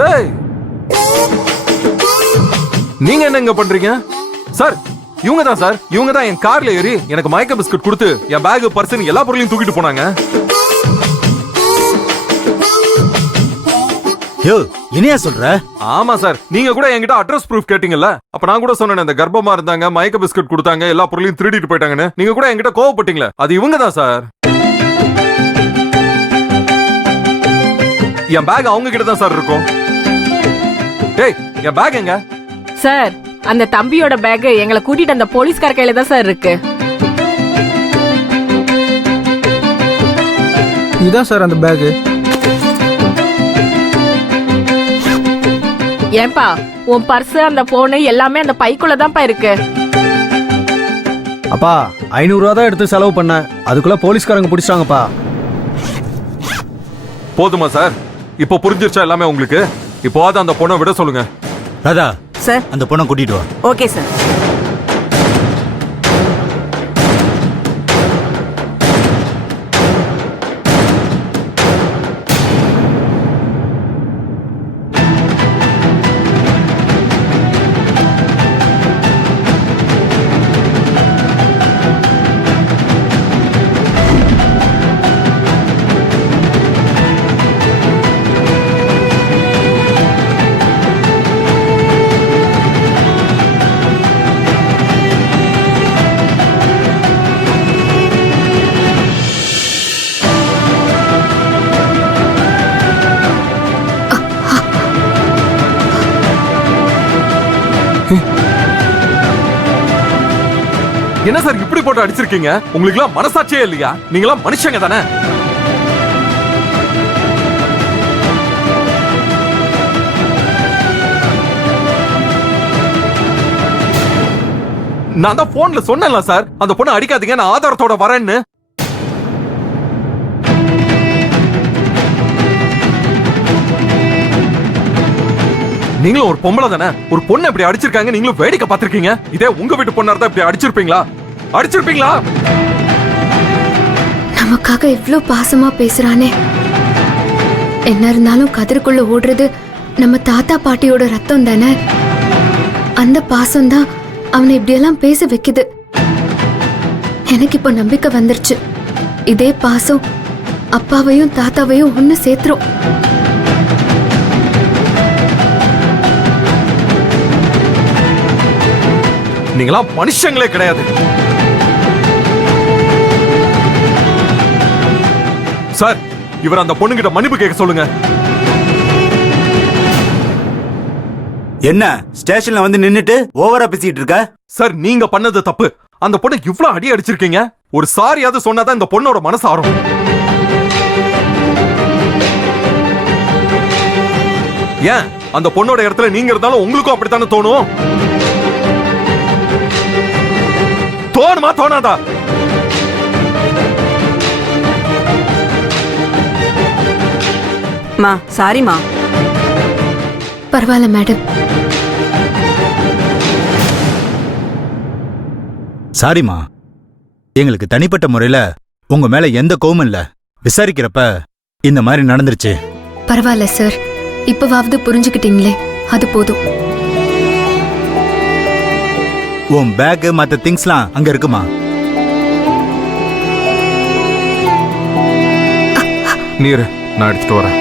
டேய், நீங்க என்ன இங்க பண்றீங்க? சார், இவங்க தான் சார், இவங்க தான் என் கார்ல ஏறி எனக்கு மயக்க பிஸ்கட் கொடுத்து என் பேக் பர்சன் எல்லா பொருளையும் தூக்கிட்டு போனாங்க. யோ, என்னையா சொல்ற? ஆமா சார், நீங்க கூட என்கிட்ட அட்ரஸ் ப்ரூஃப் கேட்டீங்கல்ல, அப்ப நான் கூட சொன்னேன் இந்த கர்ப்பமா இருந்தாங்க, மயக்க பிஸ்கட் கொடுத்தாங்க, எல்லா பொருளையும் திருடிட்டு போயிட்டாங்கன்னு. நீங்க கூட என்கிட்ட கோவப்பட்டீங்களே, அது இவங்க தான் சார். என் பேக் அவங்க கிட்ட தான் சார் இருக்கும். டேய், என் பேக் எங்க? சார், அந்த தம்பியோட பேக் எங்களை கூட்டிட்டு அந்த போலீஸ்கார கையில தான் சார் இருக்கு. இதான் சார் அந்த பேக். ஏன்பா, உன் பர்ஸ் அந்த போனு எல்லாமே அந்த பைக்குள்ள தான்ப்பா இருக்கு. அப்பா 500 ரூபா தான் எடுத்து செலவு பண்ண, அதுக்குள்ள போலீஸ்காரங்க பிடிச்சாங்கப்பா. போதுமா சார்? இப்போ புரிஞ்சிருச்சா எல்லாமே உங்களுக்கு? இப்போவாது அந்த பொண்ணை விட சொல்லுங்க. ராதா சார், அந்த பொண்ணை கூட்டிட்டு வா. Okay sir. என்ன சார் இப்படி போட்டு அடிச்சிருக்கீங்க? உங்களுக்கு எல்லாம் மனசாட்சியே இல்லையா? நீங்க எல்லாம் மனுஷங்க தானே? நான் தான் போன்ல சொன்னேன்ல சார், அந்த பொண்ணை அடிக்காதீங்க, நான் ஆதாரத்தோட வரேன்னு. நீங்களும் ஒரு பொம்பளை தானே, ஒரு பொண்ணை இப்படி அடிச்சிருக்காங்க, நீங்களும் வேடிக்கை பார்த்திருக்கீங்க. இதே உங்க வீட்டு பொண்ணா இருந்தா இப்படி அடிச்சிருப்பீங்களா? அடிச்சிருப்பீங்களா? நமக்காக இவ்ளோ பாசமா பேசுறானே. என்ன இருந்தாலும் கதிர்க்குள்ள ஓடுறது நம்ம தாத்தா பாட்டியோட ரத்தம் தானே. அந்த பாசம் தான் அவனை இப்படியெல்லாம் பேச வைக்குது. எனக்கு இப்ப நம்பிக்கை வந்துருச்சு. இதே பாசம் அப்பாவையும் தாத்தாவையும் ஒண்ணு சேர்த்துரும். நீங்களா மனுஷங்களே கிடையாது சார். இவர் அந்த பொண்ணுகிட்ட மன்னிப்பு கேட்க சொல்லுங்க. என்ன ஸ்டேஷன்ல வந்து நின்னுட்டு ஓவரா பேசிட்டு இருக்க? சார், நீங்க பண்ணது தப்பு. அந்த பொண்ணை இவ்வளவு அடி அடிச்சிருக்கீங்க. ஒரு சாரியாவது சொன்னாதான் இந்த பொண்ணோட மனசு ஆறும். ஏன் அந்த பொண்ணோட இடத்துல நீங்க இருந்தாலும் உங்களுக்கும் அப்படித்தானே தோணும்? தோணுமா தோணாதா? மா, சாரிமா. பரவாயில்ல மேடம். சாரிமா, எங்களுக்கு தனிப்பட்ட முறையில உங்க மேல எந்த கோவமும் இல்ல. விசாரிக்கிறப்ப இந்த மாதிரி நடந்துருச்சு. பரவாயில்ல சார், இப்பவாவது புரிஞ்சுக்கிட்டீங்களே, அது போதும். உன் பேக் மத்த திங்ஸ்லாம் அங்க இருக்குமா? நீர் நான் எடுத்துட்டு வரேன்.